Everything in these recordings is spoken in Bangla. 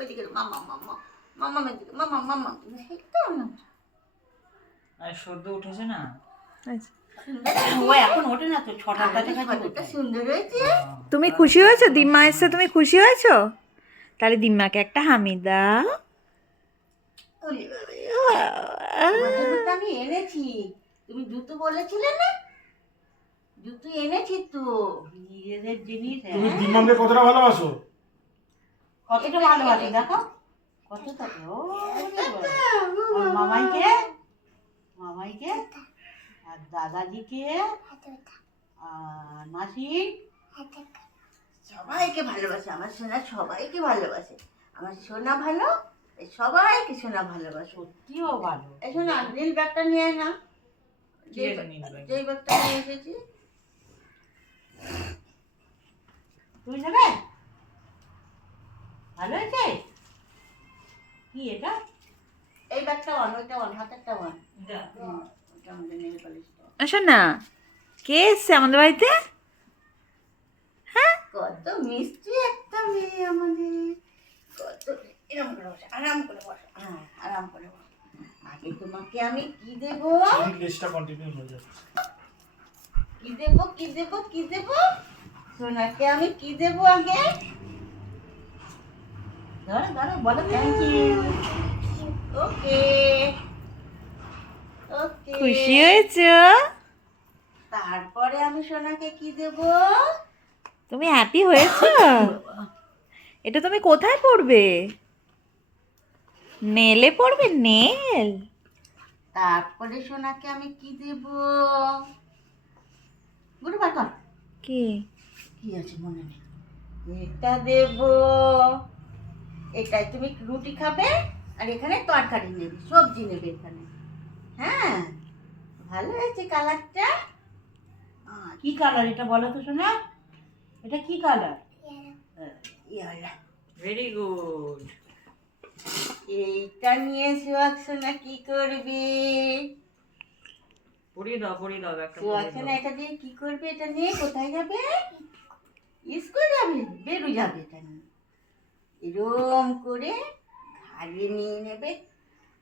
ওইদিকে মামা মামা মামা এদিকে মামা মামা একদম আর সদ্য উঠেছে না। ও এখন ওঠে না তো, 6টার কাছাকাছি। সুন্দর হয়েছে। তুমি খুশি হয়েছো? দিম্মা এসে তুমি খুশি হয়েছো? তাহলে দিম্মাকে একটা হামি দাও। তোমার জন্য তো আমি এনেছি, তুমি জুতো বলেছিলে না, জুতো এনেছি তো, নিজেদের জিনিস। তুমি দিম্মাকে কতটা ভালোবাসো? কতটা ভালোবাসো দেখো, কতটা। ও মামাইকে, মামাইকে আর দাদাজিকে আর মাসি, সবাইকে ভালোবাসে আমার সোনা, সবাইকে ভালোবাসে আমার সোনা। ভালো, সবাইকে সোনা ভালোবাসে। সত্যিও ভালো। এই শোনা, নীল ব্যাগটা নিয়ে আয় না, যেই ব্যাগটা নিয়ে এসেছি। তুমি যাবে? ভালো হয়েছে। কি এটা? এই ব্যাগটা ওয়ান, ওইটা ওয়ান, হাতেরটা ওয়ান। ওইটা আমাদের নেল পালিশটা। আসো না, কে এসছে আমাদের বাড়িতে? হ্যাঁ, কত মিষ্টি একটা মেয়ে আমাদের। কত এরকম করে বসে, আরাম করে বসে। হ্যাঁ, আরাম করে বসে। আগে তোমাকে আমি কি দেবো? এই লিস্টটা কন্টিনিউ হয়ে যাচ্ছে। কি দেবো, কি দেবো, কি দেবো? সোনাকে আমি কি দেবো আগে? ধরো ধরো, বলো থ্যাংক ইউ। ওকে ওকে। খুশি হয়েছো? তারপরে আমি সোনাকে কি দেবো? তুমি হ্যাপি হয়েছো? এটা তুমি কোথায় পড়বে? নেলে পড়বে, নেল? তারপরে সোনাকে আমি কি দেবো? গুরু বার কর। কি? কি আছে মনে নেই। এটা দেবো। এটাই তুমি রুটি খাবে, আর এখানে তরকারি নেবে, সবজি নেবে এখানে। হ্যাঁ, ভালো হয়েছে কালারটা। কি কালার এটা বলো তো শোনা, এটা কি কালার? ইয়েলো। Very good. এইটা নিয়ে সোহাগ সোনা কি করবে? পরিয়ে দাও একটা। সোহাগ সোনা এটা দিয়ে কি করবে? এটা নিয়ে কোথায় যাবে? স্কুল যাবে, বেরু যাবে। এটা নিয়ে এরম করে ঘাড়ে নিয়ে নেবে।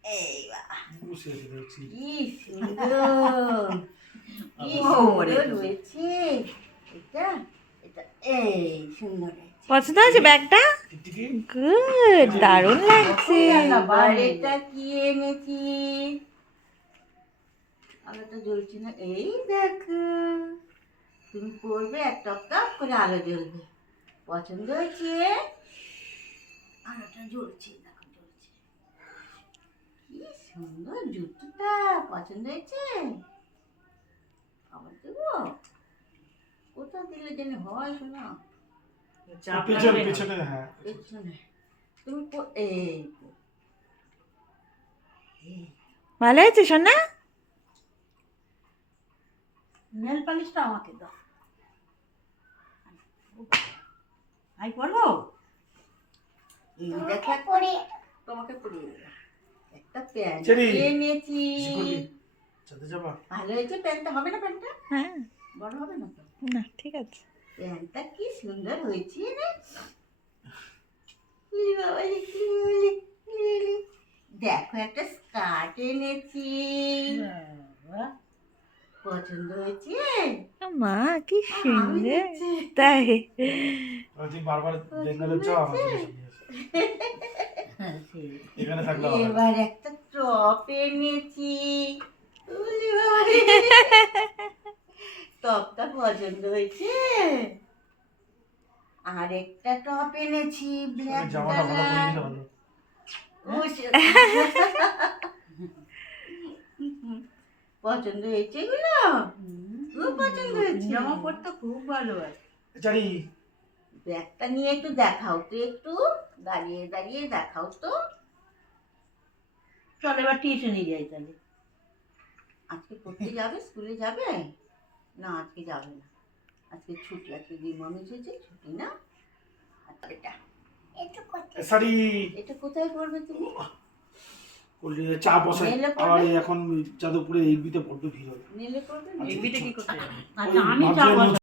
এই বাবা, বসে দেখছি। কি সুন্দর, কি সুন্দর রয়েছে এটা। এটা এই সুন্দর হয়েছে। পছন্দ হয়েছে ব্যাগটা? টিকটিকি গুড, দারুণ লাগছে। আবার এটা কি এনেছি? আলোটা জ্বলছে না, এই দেখো, তুমি পড়বে আর টপ টপ করে আলো জ্বলবে। পছন্দ হয়েছে? আলোটা জ্বলছে, দেখো জ্বলছে। কি সুন্দর জুতোটা, পছন্দ হয়েছে? আবার দেবো? কোথা দিলে যেন হয় শোনা? পেছনে পেছনে, হ্যাঁ পেছনে। তুমি এই তো। ভালো হয়েছে সোনা? নেল পালিশটা আমাকে দাও। আই পড়বো? এই দেখো পরে তোমাকে পরিয়ে দিলাম। একটা প্যান্ট চেরি, এনেছি। কিছু করবি? যেতে যাবা? ভালো হয়েছে প্যান্টটা, হবে না প্যান্টটা? হ্যাঁ, বড় হবে না তো? না ঠিক আছে। প্যান্টটা কি সুন্দর হয়েছে না? উলি বাবা রে, উলি, উলি, উলি। দেখো একটা স্কার্ট এনেছি। পছন্দ হয়েছে? মা কি আমি সুন্দর। দেখছি। তাই? তুই বারবার বেঙ্গলে চ, আমার জিনিস নিয়ে এসে। এখানে থাকলে হবে না। এবার একটা টপ এনেছি। উলি বাবা রে। টপটা পছন্দ হয়েছে? আর একটা টপ এনেছি ব্ল্যাক জামাটা ভালো করে কালার। দিলে ভালো। পছন্দ হয়েছে এগুলো? খুব পছন্দ হয়েছে। জামা পরতে খুব ভালো হয়। চারি, ব্যাগটা নিয়ে একটু দেখাও তো, একটু দাঁড়িয়ে দাঁড়িয়ে দেখাও তো। চল এবার টিউশনে যাই তাহলে। আজকে পড়তে যাবে, স্কুলে যাবে? না আজকে যাবে না, আজকে ছুটি। আজকে দিমাম এসেছে, ছুটি না। এটা সারি এটা কোথায় পড়বে তুমি? চা বসাই। মেলে পড়বে? আবার এখন যাদবপুরে এই বিতে বড্ড ভিড় হবে। নেলে পড়বে? এই বিটে কি করতে যাবে? আচ্ছা আমি চা বসাবো।